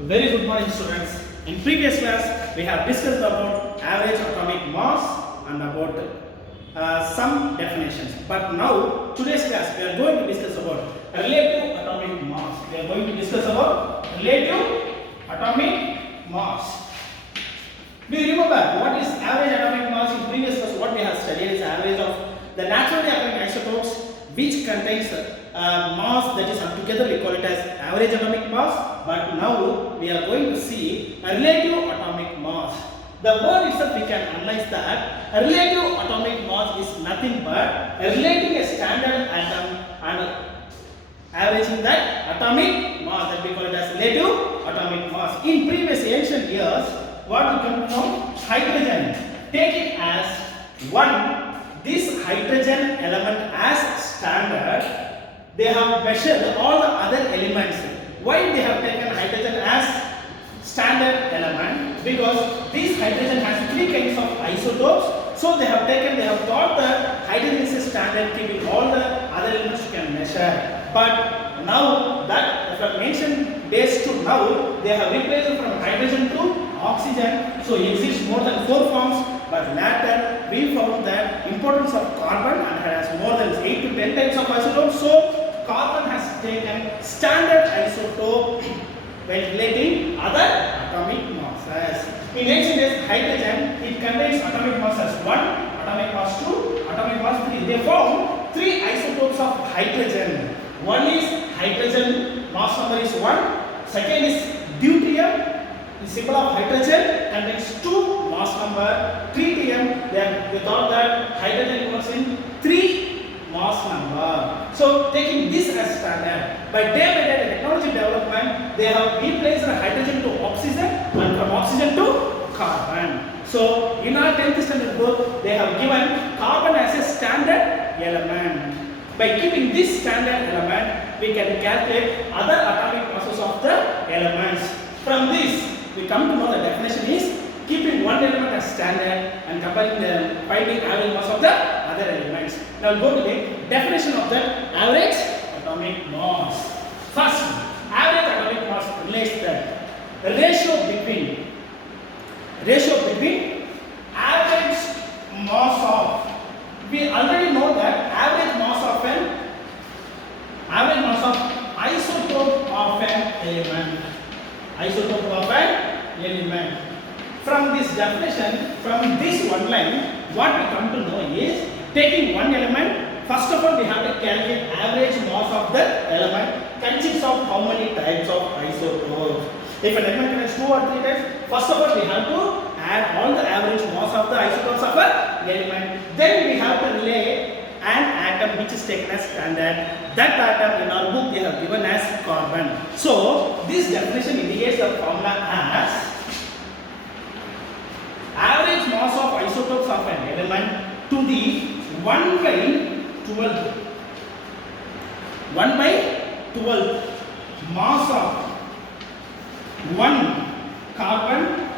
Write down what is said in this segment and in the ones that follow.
Very good morning, students. In previous class, we have discussed about average atomic mass and about some definitions. But now, today's class, we are going to discuss about relative atomic mass. We are going to discuss about relative atomic mass. Do you remember what is average atomic mass? In previous class, what we have studied is average of the naturally occurring isotopes which contains mass that is together we call it as average atomic mass. But now we are going to see a relative atomic mass. The word itself we can analyze that a relative atomic mass is nothing but relating a standard atom and averaging that atomic mass, that we call it as relative atomic mass. In previous ancient years, what we come to know, hydrogen, take it as one. This hydrogen element as standard, they have measured all the other elements. Why they have taken hydrogen as standard element? Because this hydrogen has three kinds of isotopes. So they have thought that hydrogen is a standard, keeping all the other elements you can measure. But now that from ancient days to now, they have replaced from hydrogen to oxygen. So it exists more than 4 forms. But later we found that importance of carbon and has more than 8 to 10 types of isotopes. So carbon has taken standard isotope when relating other atomic masses. In ancient days, hydrogen, it contains atomic mass as 1, atomic mass 2, atomic mass 3. They found 3 isotopes of hydrogen. One is hydrogen, mass number is 1. Second is deuterium. The symbol of hydrogen contains 2 mass number, tritium. They thought that hydrogen was in 3 mass number. So taking this as standard, by day the technology development, they have replaced the hydrogen to oxygen and from oxygen to carbon. So in our 10th standard book, they have given carbon as a standard element. By keeping this standard element, we can calculate other atomic masses of the elements. From this, we come to know the definition is keeping one element as standard and comparing the finding average mass of the other elements. Now go to the definition of the average atomic mass. First, average atomic mass relates the ratio between average mass of, we already know that average mass of isotope of an element. Isotope of an element. From this definition, from this one line, what we come to know is taking one element. First of all, we have to calculate average mass of the element consists of how many types of isotopes. If an element contains 2 or 3 types, first of all we have to add all the average mass of the isotopes of an element. Then we have to relate an atom which is taken as standard. That atom in our book they have given as carbon. So this definition indicates the formula as average mass of isotopes of an element to the 1 by 12 mass of 1 carbon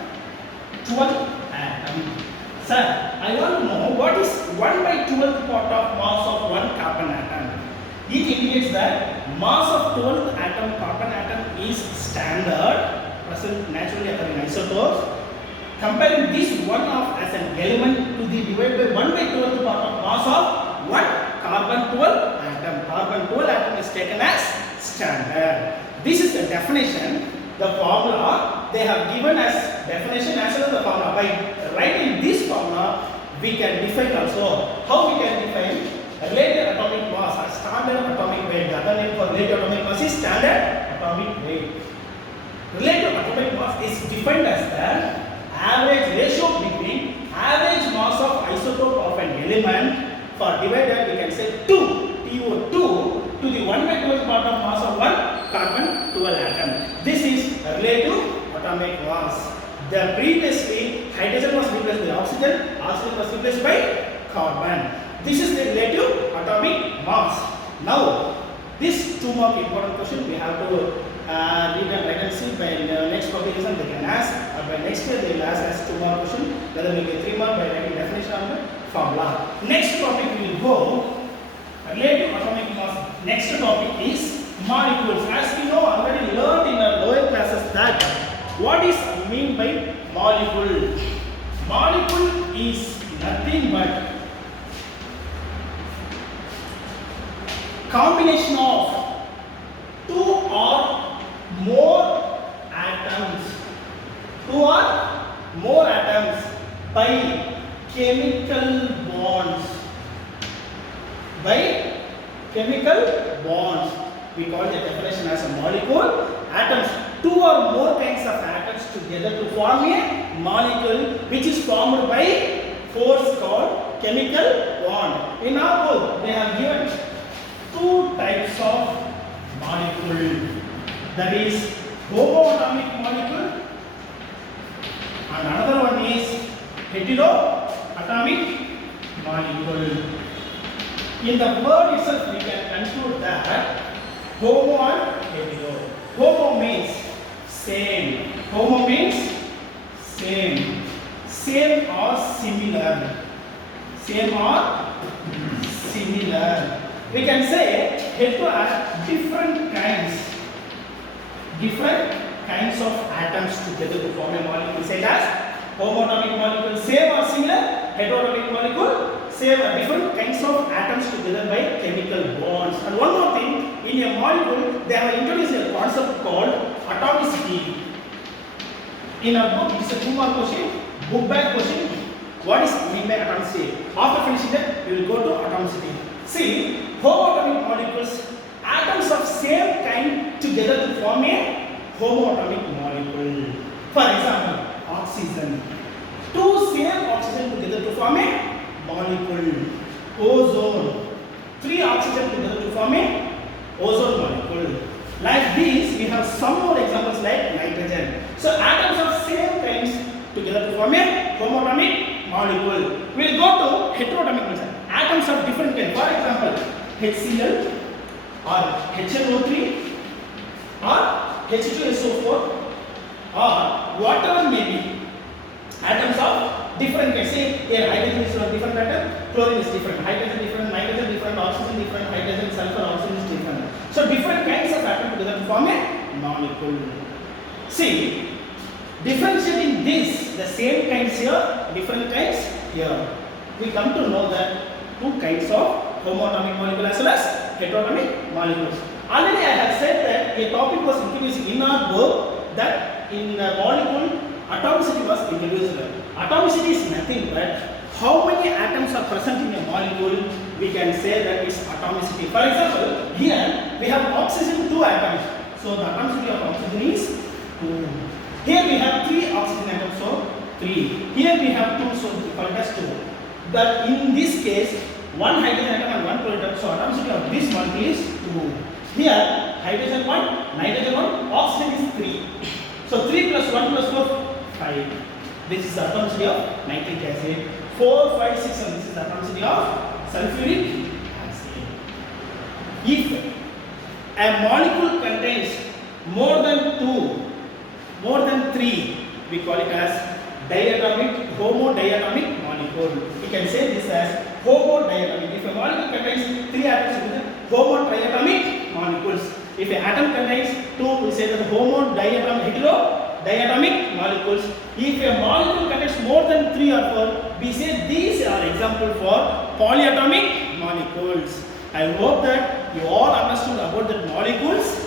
12 atom. Sir, I want to know what is 1 by 12th part of mass of 1 carbon atom. It indicates that mass of 12th atom, carbon atom is standard, present naturally occurring isotopes. Comparing this one of as an element to the divided by 1 by 12th part of mass of 1 carbon 12 atom. Carbon 12 atom is taken as standard. This is the definition. The formula they have given as definition as well as the formula. By writing this formula, we can define also. How we can define relative atomic mass or standard atomic weight. The other name for relative atomic mass is standard atomic weight. Relative atomic mass is defined as the average ratio between average mass of isotope of an element for divided, we can say 2, TO2 to the 1 by 12 part of mass of 1 carbon 12 atom. This is relative atomic mass. The previously hydrogen was replaced by oxygen, oxygen was replaced by carbon. This is the relative atomic mass. Now, this 2 mark important question we have to read and write and see. By next publication they can ask, or by next year they will ask as 2 mark question. Whether will be 3 mark by writing definition of the formula. Next topic we will go relative atomic mass. Next topic is molecules. As we know already learned in our lower classes that we mean by molecule? Molecule is nothing but combination of two or more atoms. Two or more atoms by chemical bonds. By chemical bonds. We call the definition as a molecule. Atoms, two or more kinds of atoms together to form a molecule which is formed by force called chemical bond. In our book, they have given two types of molecule. That is homoatomic molecule and another one is heteroatomic molecule. In the word itself, we can conclude that homo and hetero. Homo means same. Homo means same. Same or similar. Same or similar. We can say hetero are different kinds of atoms together to form a molecule. Say as homoatomic molecule, same or similar. Heteroatomic molecule, same or different kinds of atoms together by chemical bonds. And one more thing, in a molecule, they have introduced a concept called atomicity. In a book, it's a 2-mark question, book back question. What is meant by atomicity? After finishing that, we will go to atomicity. See, homoatomic molecules, atoms of same kind together to form a homoatomic molecule. For example, oxygen. Two same oxygen together to form a molecule. Ozone. Three oxygen together to form a ozone molecule. Like this, we have some more examples like nitrogen. So atoms of same kinds together to form a homoatomic molecule. We will go to heteroatomic molecule. Atoms of different kinds. For example, HCl or HNO3 or H2SO4 or whatever may be. Atoms of different kinds. Say here hydrogen is from different atom, chlorine is different, hydrogen different, nitrogen different, oxygen different, hydrogen, sulfur, oxygen is different. So different kinds of atoms together to form a molecule. See, differentiating this, the same kinds here, different kinds here. We come to know that two kinds of homoatomic molecule as well as heteroatomic molecules. Already I have said that a topic was introduced in our book that in the molecule atomicity was introduced. Atomicity is nothing but how many atoms are present in a molecule. We can say that it's atomicity. For example, here we have oxygen 2 atoms. So the atomicity of oxygen is 2. Here we have 3 oxygen atoms, so 3. Here we have 2, so we call it as 2. But in this case, 1 hydrogen atom and 1 chlorine atom, so atomicity of this molecule is 2. Here, hydrogen 1, nitrogen 1, oxygen is 3. So 3 plus 1 plus 4, 5. This is the atomicity of nitric acid. 4, 5, 6, and this is the atomicity of sulfuric acid. If a molecule contains more than 2, more than 3, we call it as diatomic, homodiatomic molecule. We can say this as homodiatomic. If a molecule contains 3 atoms, homodiatomic molecules. If an atom contains 2, we say that homodiatomic, heterodiatomic molecules. If a molecule contains more than 3 or 4, we say these are example for polyatomic molecules. I hope that you all understood about the molecules.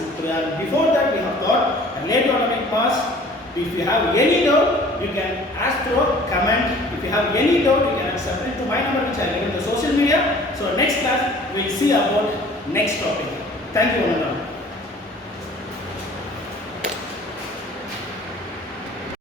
Before that, we have got relative atomic mass. If you have any doubt, you can ask through comment. If you have any doubt, you can submit to my number which I have given in the social media. So next class, we will see about next topic. Thank you, Ananda.